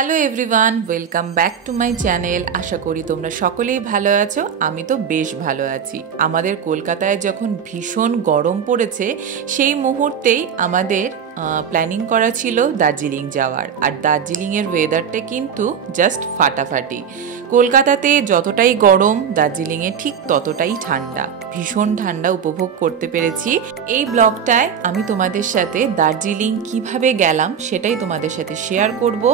Hello everyone, welcome back to my channel. আশা করি তোমরা সকলেই ভালো আছো। আমি তো বেশ ভালো আছি। আমাদের কলকাতায় যখন ভীষণ গরম পড়েছে সেই মুহূর্তেই আমাদের প্ল্যানিং করা ছিল দার্জিলিং যাওয়ার। আর দার্জিলিংয়ের ওয়েদারটা কিন্তু জাস্ট ফাটাফাটি। কলকাতাতে যতটাই গরম, দার্জিলিংয়ে ঠিক ততটাই ঠান্ডা। ভীষণ ঠান্ডা উপভোগ করতে পেরেছি। এই ব্লগটায় আমি তোমাদের সাথে দার্জিলিং কিভাবে গেলাম সেটাই তোমাদের সাথে শেয়ার করব।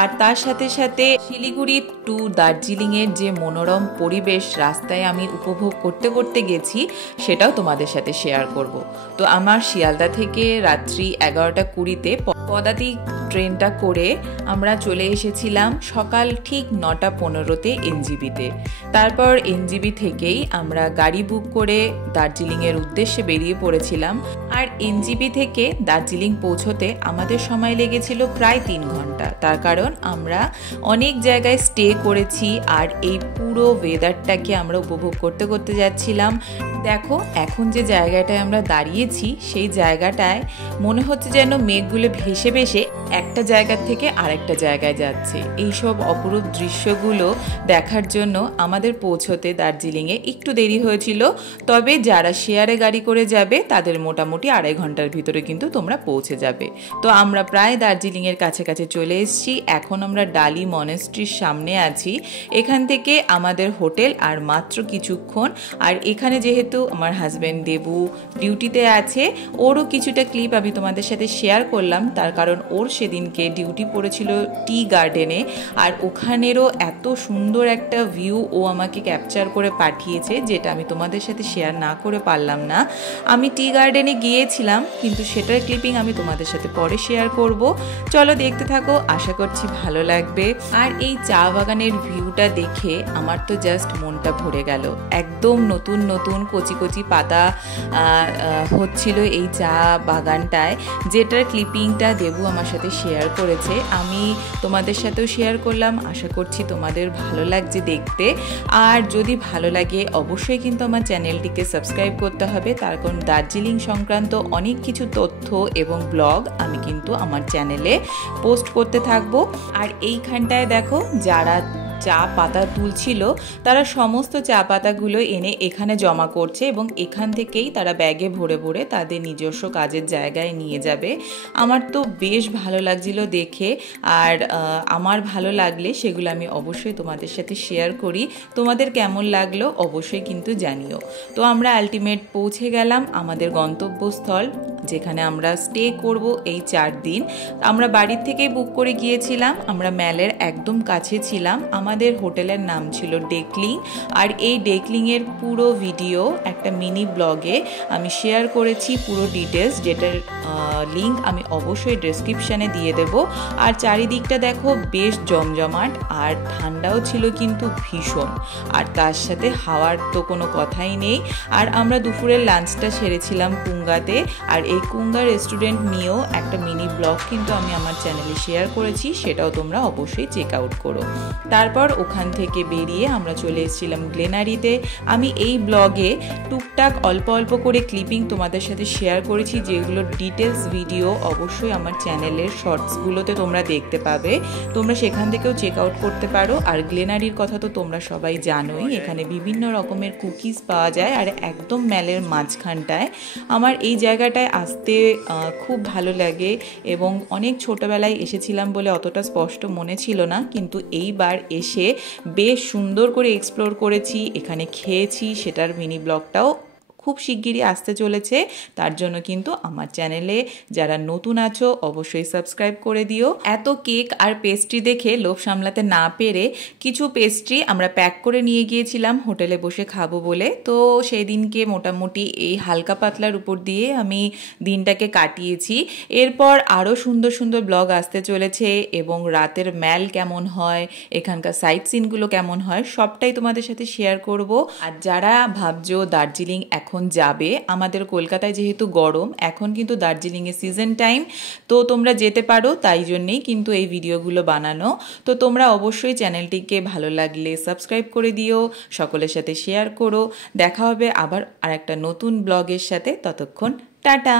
আর তার সাথে সাথে শিলিগুড়ি টু দার্জিলিংয়ের যে মনোরম পরিবেশ রাস্তায় আমি উপভোগ করতে করতে গেছি সেটাও তোমাদের সাথে শেয়ার করব। তো আমার শিয়ালদা থেকে রাত্রি 11:20 পদাতিক ট্রেনটা করে আমরা চলে এসেছিলাম সকাল ঠিক 9:15 এনজিবিতে। তারপর এনজিবি থেকেই আমরা গাড়ি বুক করে দার্জিলিংয়ের উদ্দেশ্যে বেরিয়ে পড়েছিলাম। আর এনজিবি থেকে দার্জিলিং পৌঁছতে আমাদের সময় লেগেছিল প্রায় 3 ঘন্টা। তার কারণ আমরা অনেক জায়গায় স্টে করেছি আর এই পুরো ওয়েদারটাকে আমরা উপভোগ করতে করতে যাচ্ছিলাম। দেখো, এখন যে জায়গাটায় আমরা দাঁড়িয়েছি সেই জায়গাটায় মনে হচ্ছে যেন মেঘগুলো ভেসে ভেসে একটা জায়গা থেকে আরেকটা জায়গায় যাচ্ছে। এইসব অপরূপ দৃশ্যগুলো দেখার জন্য আমাদের পৌঁছতে দার্জিলিংয়ে একটু দেরি হয়েছিল। তবে যারা শেয়ারে গাড়ি করে যাবে তাদের মোটামুটি 2.5 ঘন্টার ভিতরে কিন্তু তোমরা পৌঁছে যাবে। তো আমরা প্রায় দার্জিলিংয়ের কাছাকাছি চলে এসেছি। এখন আমরা ডালি মনেস্ট্রির সামনে আছি। এখান থেকে আমাদের হোটেল আর মাত্র কিছুক্ষণ। আর এখানে যেহেতু আমার হাজব্যান্ড দেবু ডিউটিতে আছে, ওরও কিছুটা ক্লিপ আমি তোমাদের সাথে শেয়ার করলাম। তার কারণ ওর সেদিনকে ডিউটি পড়েছিল টি গার্ডেনে, আর ওখানেরও এত সুন্দর একটা ভিউ ও আমাকে ক্যাপচার করে পাঠিয়েছে যেটা আমি তোমাদের সাথে শেয়ার না করে পারলাম না। আমি টি গার্ডেনে গিয়েছিলাম কিন্তু সেটার ক্লিপিং আমি তোমাদের সাথে পরে শেয়ার করব। চলো দেখতে থাকো, আশা করছি ভালো লাগবে। আর এই চা বাগানের ভিউটা দেখে আমার তো জাস্ট মনটা ভরে গেল। একদম নতুন নতুন কচি কচি পাতা হচ্ছিল এই চা বাগানটায়, যেটার ক্লিপিংটা দেবু আমার সাথে শেয়ার করেছে। আমি তোমাদের সাথেও শেয়ার করলাম। আশা করছি তোমাদের ভালো লাগছে দেখতে। আর যদি ভালো লাগে অবশ্যই কিন্তু আমার চ্যানেলটিকে সাবস্ক্রাইব করতে হবে। তার কারণ দার্জিলিং সংক্রান্ত অনেক কিছু তথ্য এবং ব্লগ আমি কিন্তু আমার চ্যানেলে পোস্ট করতে থাকবো। আর এইখানটায় দেখো, যারা চা পাতা তুলছিল তারা সমস্ত চা পাতাগুলো এনে এখানে জমা করছে এবং এখান থেকেই তারা ব্যাগে ভরে ভরে তাদের নিজস্ব কাজের জায়গায় নিয়ে যাবে। আমার তো বেশ ভালো লাগছিল দেখে। আর আমার ভালো লাগলে সেগুলো আমি অবশ্যই তোমাদের সাথে শেয়ার করি। তোমাদের কেমন লাগলো অবশ্যই কিন্তু জানিও। তো আমরা আলটিমেট পৌঁছে গেলাম আমাদের গন্তব্যস্থল, যেখানে আমরা স্টে করব এই 4 দিন। আমরা বাড়ির থেকেই বুক করে গিয়েছিলাম। আমরা ম্যালের একদম কাছে ছিলাম। আমাদের হোটেলের নাম ছিল ডেকলিং। আর এই ডেকলিংয়ের পুরো ভিডিও একটা মিনি ব্লগে আমি শেয়ার করেছি, পুরো ডিটেলস, যেটার লিঙ্ক আমি অবশ্যই ডেসক্রিপশানে দিয়ে দেব। আর চারিদিকটা দেখো বেশ জমজমাট, আর ঠান্ডাও ছিল কিন্তু ভীষণ। আর তার সাথে হাওয়ার তো কোনো কথাই নেই। আর আমরা দুপুরের লাঞ্চটা সেরেছিলাম কুঙ্গাতে। আর এই কুঙ্গা রেস্টুরেন্ট নিয়েও একটা মিনি ব্লগ কিন্তু আমি আমার চ্যানেলে শেয়ার করেছি, সেটাও তোমরা অবশ্যই চেক আউট করো। তারপর ওখান থেকে বেরিয়ে আমরা চলে এসেছিলাম গ্লেনারিতে। আমি এই ব্লগে টুকটাক অল্প অল্প করে ক্লিপিং তোমাদের সাথে শেয়ার করেছি, যেগুলো ডিটেলস ভিডিও অবশ্যই আমার চ্যানেলের শর্টসগুলোতে তোমরা দেখতে পাবে। তোমরা সেখান থেকেও চেক আউট করতে পারো। আর গ্লেনারির কথা তো তোমরা সবাই জানোই, এখানে বিভিন্ন রকমের কুকিজ পাওয়া যায়। আর একদম ম্যালের মাঝখানটায়। আমার এই জায়গাটায় আসতে খুব ভালো লাগে এবং অনেক ছোটোবেলায় এসেছিলাম বলে অতটা স্পষ্ট মনে ছিল না, কিন্তু এইবার এসে বেশ সুন্দর করে এক্সপ্লোর করেছি, এখানে খেয়েছি। সেটার মিনি ব্লগটাও খুব শিগগিরই আসতে চলেছে। তার জন্য কিন্তু আমার চ্যানেলে যারা নতুন আছো অবশ্যই সাবস্ক্রাইব করে দিও। এত কেক আর পেস্ট্রি দেখে লোভ সামলাতে না পেরে কিছু পেস্ট্রি আমরা প্যাক করে নিয়ে গিয়েছিলাম হোটেলে বসে খাবো বলে। তো সেই দিনকে মোটামুটি এই হালকা পাতলার উপর দিয়ে আমি দিনটাকে কাটিয়েছি। এরপর আরও সুন্দর সুন্দর ব্লগ আসতে চলেছে এবং রাতের ম্যাল কেমন হয়, এখানকার সাইট সিনগুলো কেমন হয়, সবটাই তোমাদের সাথে শেয়ার করব। আর যারা ভাবছো দার্জিলিং এখন যাবে, আমাদের কলকাতায় যেহেতু গরম, এখন কিন্তু দার্জিলিংয়ে সিজন টাইম, তো তোমরা যেতে পারো। তাই জন্যেই কিন্তু এই ভিডিওগুলো বানানো। তো তোমরা অবশ্যই চ্যানেলটিকে ভালো লাগলে সাবস্ক্রাইব করে দিও, সকলের সাথে শেয়ার করো। দেখা হবে আবার আরেকটা নতুন ব্লগের সাথে। ততক্ষণ টাটা।